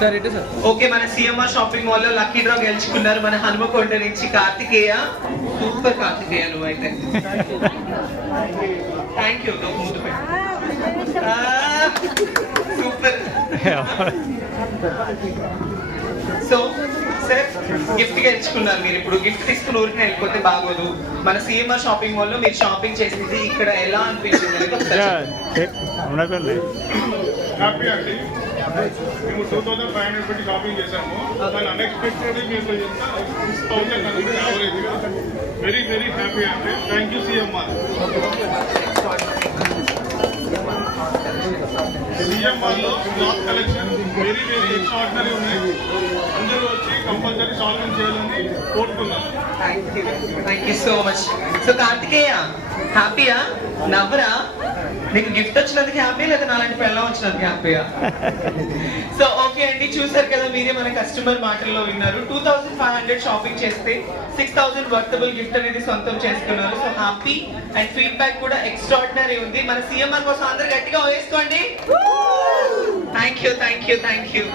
Sir ఇటు sir. Okay, మన CMR shopping mall లో లక్కీ డ్రా గెలుచుకున్నారు మన హనుమకొండ నుంచి కార్తికేయ. సూపర్ కార్తికేయ, నువ్వైతే thank you. Super. So sir, gift గెలుచుకున్నారు మీరు. ఇప్పుడు గిఫ్ట్ తీసుకుని ఊరికి వెళ్ళిపోతే బాగోదు. మన సిఎంఆర్ షాపింగ్ మాల్ లో మీరు షాపింగ్ చేసింది ఇక్కడ ఎలా అనిపించింది అనేది ఒకసారి హ్యాపీ అండి. మేము 2500 పెట్టి షాపింగ్ చేసాము. దాని అన్ఎక్స్పెక్టెడ్ మీకు 6000 అనేది యావరేజ్గా. వెరీ వెరీ హ్యాపీ అండి. Thank you CMR. సిఎంఆర్లో cloth collection very very extraordinary ఉన్నాయి. అందరూ వచ్చి కంపల్సరీ షాపింగ్ చేయాలని కోరుతున్నాను. Thank you so much. So Karthikeya, హ్యాపీయా? నవ్వరా? నీకు గిఫ్ట్ వచ్చినందుకు హ్యాపీ, లేదా నాలాంటి పెళ్ళం వచ్చినందుకు హ్యాపీయా? సో ఓకే అండి, చూసారు కదా, మీరే మన కస్టమర్ మాటల్లో విన్నారు. 2500 షాపింగ్ చేస్తే 6000 వర్తబుల్ గిఫ్ట్ అనేది సొంతం చేసుకున్నారు. సో హ్యాపీ అండ్ ఫీడ్బ్యాక్ కూడా ఎక్స్ట్రాడినరీ ఉంది. మన సిఎంఆర్ కోసం అందరు గట్టిగా వేసుకోండి. Thank you.